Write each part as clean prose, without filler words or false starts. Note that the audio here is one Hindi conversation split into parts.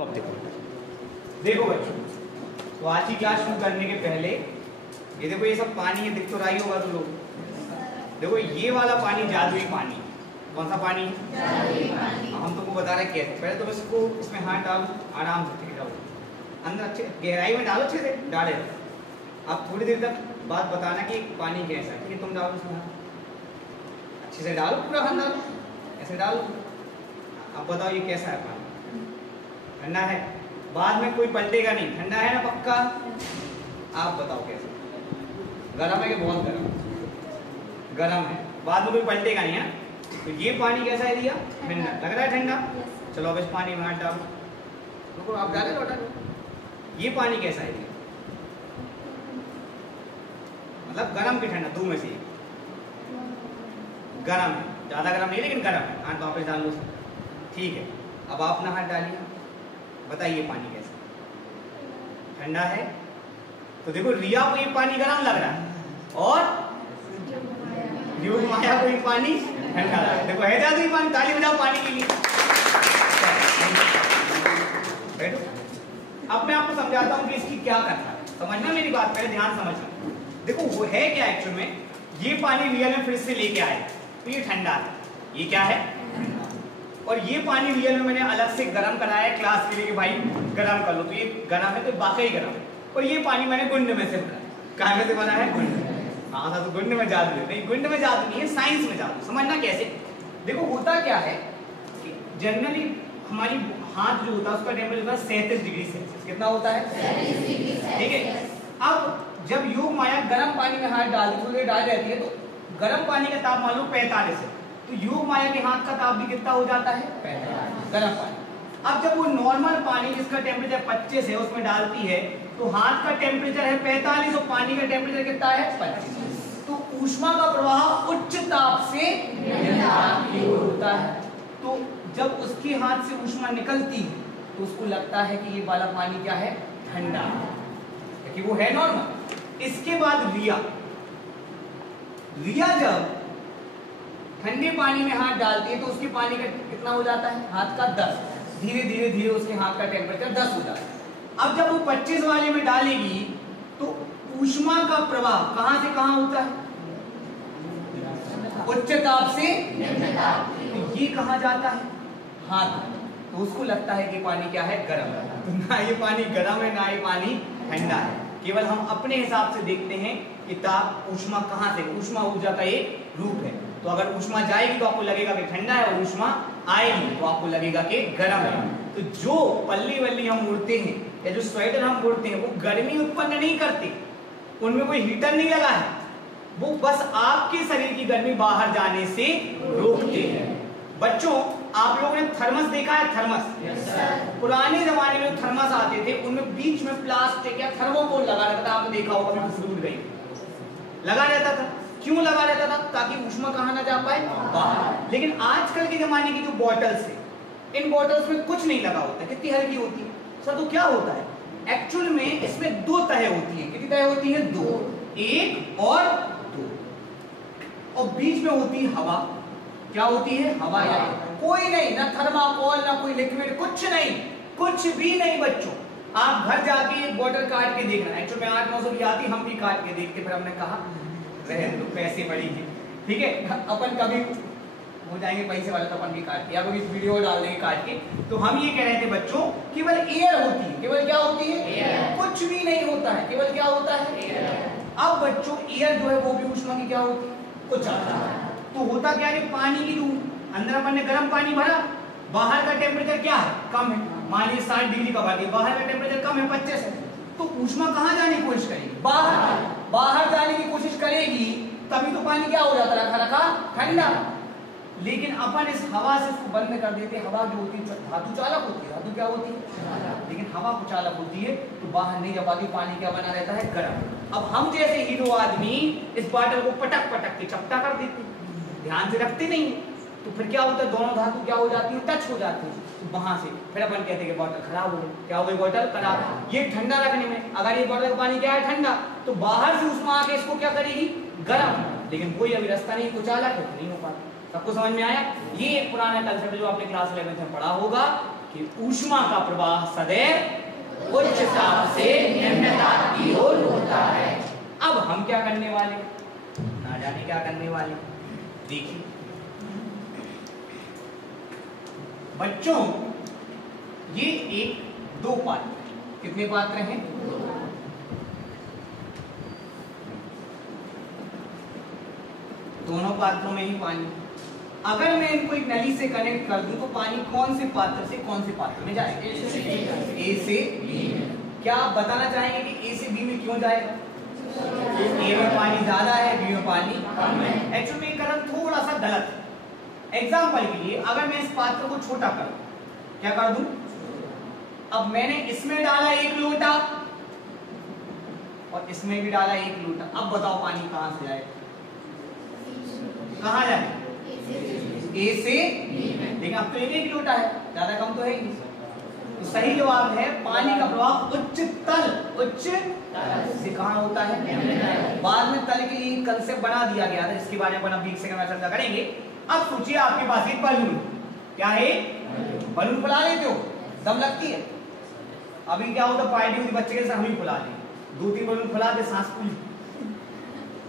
अब देखो बच्चों, तो आज की क्लास शुरू करने के पहले ये देखो, ये सब पानी है, दिख तो रहा ही होगा तुम लोग। देखो ये वाला पानी जादुई पानी। कौन सा पानी? जादुई पानी। हम तुमको बता रहे कैसे। पहले तो इसको इसमें हाथ डालो, आराम से ठीक डालो, अंदर अच्छे गहराई में डालो, अच्छे से डाले। अब थोड़ी देर तक बात बताना कि पानी कैसा है। ठीक है, तुम डालो इसमें, अच्छे से डालो, पूरा हाथ डालो, ऐसे डालो। अब बताओ ये कैसा है पानी? ठंडा है? बाद में कोई पलटेगा नहीं, ठंडा है ना पक्का? आप बताओ कैसे? गर्म है कि बहुत गर्म? गर्म है, बाद में कोई पलटेगा नहीं है। तो ये पानी कैसा है दिया? ठंडा। लग रहा है ठंडा? चलो अब इस पानी में हाथ डालो, रुको आप डाले लौटा दो। ये पानी कैसा है दिया? मतलब गर्म की ठंडा, दो में से गर्म है, ज्यादा गर्म नहीं लेकिन गर्म है। हाथ वापस डाल लो, ठीक है। अब आप अपना हाथ डालिए, बताइए पानी कैसा? ठंडा है। तो देखो रिया को ये पानी गर्म लग रहा है और योग माया को ये पानी ठंडा लग रहा है। देखो है जादुई पानी, ताली बजाओ पानी के लिए। बैठो, अब मैं आपको समझाता हूँ कि इसकी क्या करना है। समझना मेरी बात, पहले ध्यान समझना। देखो वो है क्या एक्चुअल में, ये पानी रियल में फ्रिज से लेके आए तो ये ठंडा है। ये क्या है? और ये पानी रियल में मैंने अलग से गर्म कराया है क्लास के लिए कि भाई गर्म कर लो। तो ये गर्म है, तो वाकई गर्म है। और ये पानी मैंने गुंड में से बना है। कहाँ में से बना है? गुंड में। हाँ था, तो गुंड में जादू है? नहीं, गुंड में जादू नहीं है, साइंस में जादू। समझना कैसे? देखो होता क्या है कि जनरली हमारी हाथ जो होता है उसका टेम्परेचर 37 डिग्री सेल्सियस। कितना होता है? 37 डिग्री। ठीक है। अब जब योग माया गर्म पानी में हाथ डाल रहती है तो गर्म पानी का ताप मान लो 45 है, तो योग माया के हाथ का ताप भी कितना हो जाता है? 45 गर्म पानी। अब जब वो नॉर्मल पानी जिसका टेम्परेचर 25 है उसमें डालती है तो हाथ का टेम्परेचर है 45 और पानी का टेम्परेचर कितना है? 25। तो ऊष्मा का प्रवाह उच्च ताप से निम्न ताप की ओर होता है। तो जब उसके हाथ से ऊष्मा निकलती है तो उसको लगता है कि ये वाला पानी क्या है? ठंडा, क्योंकि वो है नॉर्मल। इसके बाद रिया जब ठंडे पानी में हाथ डालती है तो उसके पानी का कितना हो जाता है? हाथ का 10। धीरे धीरे धीरे उसके हाथ का टेम्परेचर 10 हो जाता है। अब जब वो 25 वाले में डालेगी तो ऊष्मा का प्रवाह कहां से कहां होता है? उच्च ताप से निम्न ताप। तो ये कहां जाता है? हाथ। तो उसको लगता है कि पानी क्या है? गर्म। तो ना ये पानी गर्म है ना ये पानी ठंडा है। केवल हम अपने हिसाब से देखते हैं कि ताप ऊष्मा कहां से, ऊष्मा ऊर्जा का एक रूप है। तो अगर ऊष्मा जाएगी तो आपको लगेगा कि ठंडा है और ऊष्मा आएगी तो आपको लगेगा कि गर्म है। तो जो पल्ली वल्ली हम ओढ़ते हैं या जो स्वेटर हम ओढ़ते हैं वो गर्मी उत्पन्न नहीं करते, उनमें कोई हीटर नहीं लगा है, वो बस आपके शरीर की गर्मी बाहर जाने से रोकते हैं। बच्चों आप लोगों ने थर्मस देखा है? थर्मस? yes, पुराने जमाने में थर्मस आते थे उनमें बीच में प्लास्टिक या थर्मोकोल लगा रहता था। आपने देखा होगा, कभी फूट गई, लगा रहता था। क्यों लगा रहता था? ताकि ऊष्मा कहां ना जा पाए? बाहर। लेकिन आजकल के जमाने की जो बॉटल्स है, इन बॉटल्स में कुछ नहीं लगा होता। कितनी हल्की होती है सर। तो क्या होता है एक्चुअल में, इसमें दो तह होती है। कितनी तह होती है? दो, एक और दो। और बीच में होती है हवा। क्या होती है? हवा। या कोई नहीं, ना थर्माकोल ना कोई लिक्विड, कुछ नहीं, कुछ भी नहीं। बच्चों आप घर जाके एक बॉटल काट के देखना। एक्चुअली में 800-900 की आती, हम भी काट के देखते, फिर हमने कहा तो पैसे बढ़ेंगे। ठीक है, अपन कभी हो जाएंगे पैसे वाले तो अपन भी काट के या कभी वीडियो डाल देंगे काट के। तो हम ये कह रहे थे बच्चों, केवल एयर होती है। केवल क्या होती है? एयर। कुछ भी नहीं होता है, केवल क्या होता है? एयर। अब बच्चों एयर जो है वो भी ऊष्मा की क्या होती है? कुछ आता है। तो होता क्या है, पानी की जो अंदर अपन ने गर्म पानी भरा, बाहर का टेम्परेचर क्या है? कम है। मान लीजिए 60 डिग्री का भर दिया, बाहर का टेम्परेचर कम है, 25 है। तो ऊष्मा कहां जाने की कोशिश करेगी? बाहर। बाहर जाने की कोशिश करेगी, तभी तो पानी क्या हो जाता है? रखा ठंडा। लेकिन अपन इस हवा से इसको बंद कर देते। हवा जो होती है धातु चालक होती है। धातु क्या होती है? लेकिन हवा को चालक होती है तो बाहर नहीं जा पाती। पानी क्या बना रहता है? गर्म। अब हम जैसे हीरो आदमी इस बॉटल को पटक पटक के चपटा कर देते, ध्यान से रखते नहीं। तो फिर क्या होता है? दोनों धातु क्या हो जाती है? टच हो जाती है। तो वहां से फिर अपन कहते हैं कि बॉटल खराब हो गई। क्या हो गई? बॉटल खराब। ये ठंडा रखने में, अगर ये बॉटल का पानी क्या है? ठंडा, तो बाहर से ऊष्मा आके इसको क्या करेगी? गर्म। लेकिन कोई अभी रास्ता नहीं, कुचालक है, नहीं हो पाता। सबको समझ में आया? ये एक पुराना कंसेप्ट जो आपने क्लास 11 में पढ़ा होगा कि ऊष्मा का प्रवाह सदैव उच्च ताप से निम्न ताप की ओर होता है। अब हम क्या करने वाले, ना जाने क्या करने वाले। देखिए बच्चों, ये एक दो पात्र, कितने पात्र हैं? दोनों पात्रों में ही पानी। अगर मैं इनको एक नली से कनेक्ट कर दूं तो पानी कौन से पात्र से कौन से पात्र में जाएगा? ए से बी में। क्या आप बताना चाहेंगे कि ए से बी में क्यों जाएगा? ए में पानी ज्यादा है, बी में पानी कम है। एक्चुअली में कदम थोड़ा सा गलत है। एग्जाम्पल के लिए अगर मैं इस पात्र को छोटा कर दूं, क्या कर दूं? अब मैंने इसमें डाला 1 लोटा और इसमें भी डाला 1 लोटा। अब बताओ पानी कहां से जाएगा? कहां जाएगा? ए से बी में। लेकिन अब तो 1 लोटा है, ज्यादा कम तो है ही नहीं। तो सही जवाब है पानी का प्रवाह उच्च से कहां होता है? बाद में तल के लिए कंसेप्ट बना दिया गया था, इसके बारे में अपन अभी 1 सेकंड में चर्चा करेंगे। अब सोचिए आपके पास एक बलून, क्या है? बलून फुला लेते हो, दम लगती है। अभी क्या होता, पार्टी होती बच्चे के साथ हम ही फुला लें, 2-3 बलून फुला दे, सांस फूल।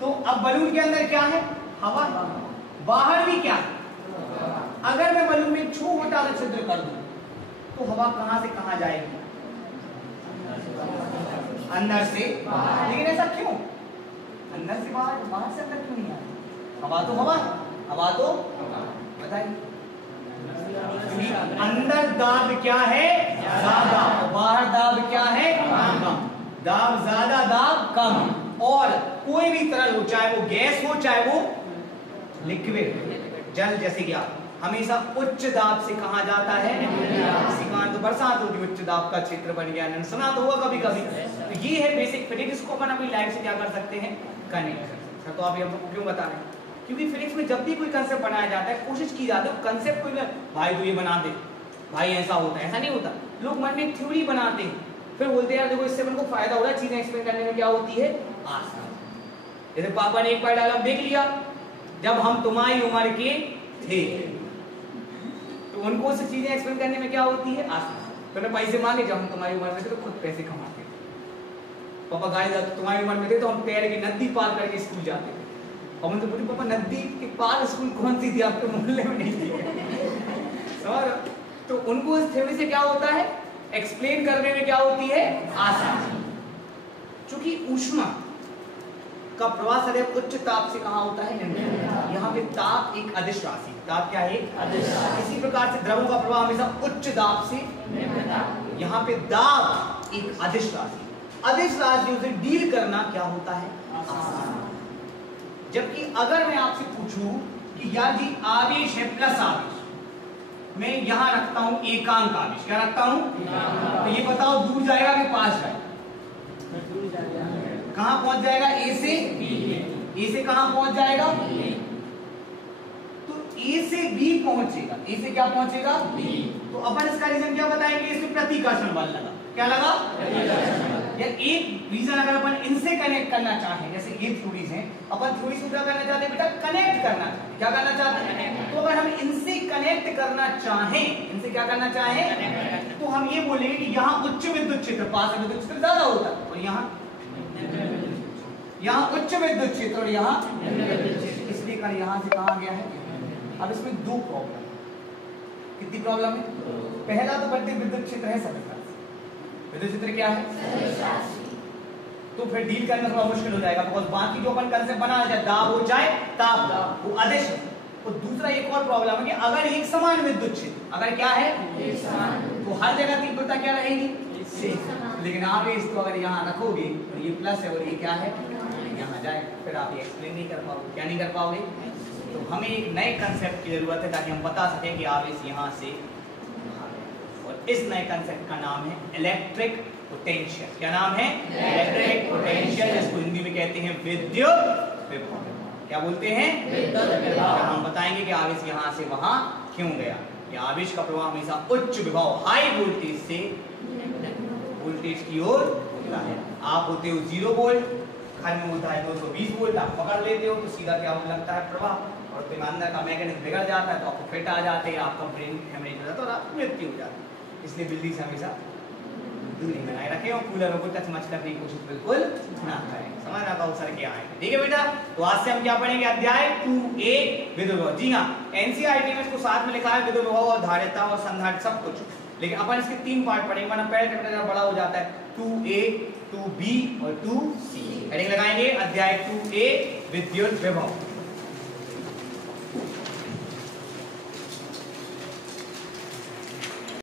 तो अब बलून के अंदर क्या है? हवा। बाहर भी क्या है? अगर मैं बलून में छोटा सा छिद्र कर दूं तो हवा कहां से कहां जाएगी? अंदर से बाहर। लेकिन ऐसा क्यों? अंदर से बाहर, बाहर से अंदर क्यों नहीं आएगी? हवा तो हवा है, हवा तो बताइए। अंदर दाब क्या है? ज्यादा। बाहर दाब क्या है? कम। दाब ज्यादा, दाब कम। और कोई भी तरल हो, चाहे वो गैस हो चाहे वो लिक्विड, जल जैसे क्या, हमेशा उच्च दाब से कहा जाता है? इसी कारण तो बरसात होगी, उच्च दाब का क्षेत्र बन गया। सुना तो होगा कभी कभी। तो ये है बेसिक फिजिक्स, इसको अपन अपनी लाइफ से क्या कर सकते हैं? कनेक्ट कर सकते हैं। तो अभी हम लोग क्यों बता रहे हैं? क्योंकि फिजिक्स में जब भी कोई कंसेप्ट बनाया जाता है, कोशिश की जाती है कंसेप्ट को भाई तो ये बना दे, भाई ऐसा होता है, ऐसा नहीं होता। लोग मन में थ्योरी बनाते हैं, फिर बोलते हैं यार देखो इससे हमको फायदा हो रहा है, चीजें एक्सप्लेन करने में क्या होती है? आसान। जैसे पापा ने एक बार डायलॉग देख लिया, जब हम तुम्हारी उम्र के थे, तो उनको उससे चीजें एक्सप्लेन करने में क्या होती है? आसान। तो मैं पैसे मांगे, जब हम तुम्हारी उम्र में थे तो खुद पैसे कमाते थे। पापा गाड़ी तुम्हारी उम्र में थे तो हम पैर की नदी पार करके स्कूल जाते थे। और मैं तो बोली पापा नदी के पार स्कूल कौन सी थी आपके मोहल्ले में? नहीं थी। समझ? तो उनको इस थ्योरी से क्या होता है? एक्सप्लेन करने में क्या होती है? आसान। क्योंकि ऊष्मा का प्रवाह सदैव उच्च ताप से कहां होता है? निम्न। यहाँ पे ताप एक अदिश राशि, ताप क्या है? अदिश राशि। इसी प्रकार से द्रवों का प्रवाह हमेशा उच्च दाब से निम्न ताप। यहाँ पे दाब एक अदिश राशि, अदिश राशि से डील करना क्या होता है? आसान। जबकि अगर मैं आपसे पूछूं कि यार जी आवेश है प्लस आवेश, मैं यहां रखता हूं एकांक आवेश, क्या रखता हूं? तो ये बताओ दूर जाएगा कि पास जाएगा? कहां पहुंच जाएगा? ए से बी। ए से कहां पहुंच जाएगा? तो ए से बी पहुंचेगा। ए से क्या पहुंचेगा? बी। तो अपन इसका रीजन क्या बताएंगे? इसमें प्रतिकर्षण बल लगा। क्या लगा? या एक रीजन अगर अपन इनसे कनेक्ट करना चाहें, जैसे ये थ्योरीज हैं, अपन थ्योरी से क्या करना चाहते हैं बेटा? कनेक्ट करना चाहते हैं। क्या करना चाहते हैं? तो अगर हम इनसे कनेक्ट करना चाहें, इनसे क्या करना चाहें, तो हम ये बोलेंगे कि यहाँ उच्च विद्युत क्षेत्र, पास में विद्युत क्षेत्र ज्यादा होता है, और यहाँ उच्च विद्युत क्षेत्र और यहाँ, इसलिए कर यहाँ से कहा गया है। अब इसमें 2 प्रॉब्लम, कितनी प्रॉब्लम है? पहला तो बढ़ते विद्युत क्षेत्र है सभी, विद्युत क्षेत्र क्या है? तो फिर डील करना थोड़ा मुश्किल हो जाएगा, बिकॉज़ बाकी जो अपन कंसेप्ट बना जाए, दाब हो चाहे ताप, वो आदेश है। तो दूसरा एक और प्रॉब्लम है कि अगर एक समान विद्युत क्षेत्र, अगर क्या है? एक समान, तो हर जगह तीव्रता क्या रहेगी? सेम। लेकिन आप इसको अगर यहाँ रखोगे तो ये प्लस है और ये क्या है? यहाँ जाए, फिर आप ये एक्सप्लेन नहीं कर पाओगे। क्या नहीं कर पाओगे? तो हमें एक नए कंसेप्ट की जरूरत है ताकि हम बता सकें कि आवेश यहाँ से, और इस नए कंसेप्ट का नाम है इलेक्ट्रिक पोटेंशियल। क्या नाम है? इलेक्ट्रिक पोटेंशियल, जिसको हिंदी में कहते हैं विद्युत विभव। क्या बोलते हैं? विद्युत विभव। हम बताएंगे कि आवेश यहाँ से वहां क्यों गया। या आवेश का प्रवाह हमेशा उच्च विभव हाई वोल्टेज से वोल्टेज की ओर होता है। आप होते हो 0 वोल्ट, घर में होता है 220 वोल्ट, आप पकड़ लेते हो तो सीधा क्या होने लगता है? प्रवाह। और फिर अंदर का मैकेनिज्म बिगड़ जाता है तो आपको फिट आ जाते हैं, आपका ब्रेन हेमरेज हो जाता है और आप मृत्यु हो जाती है। इसलिए बिल्ली से हमेशा दूरी बनाए रखें और कूलरों को टच मच करने की कोशिश बिल्कुल ना करें। समझ ना पाओ सर क्या आएंगे, ठीक है बेटा। तो आज से हम क्या पढ़ेंगे, अध्याय 2A विद्युत विभव। जी हाँ, एनसीईआरटी में इसको साथ में लिखा है विद्युत विभव और धारिता और संधारित्र सब कुछ, लेकिन अपन इसके 3 पार्ट पढ़ेंगे वरना पहले चैप्टर बड़ा हो जाता है। 2A 2B और 2C हेडिंग लगाएंगे, अध्याय 2A विद्युत विभव।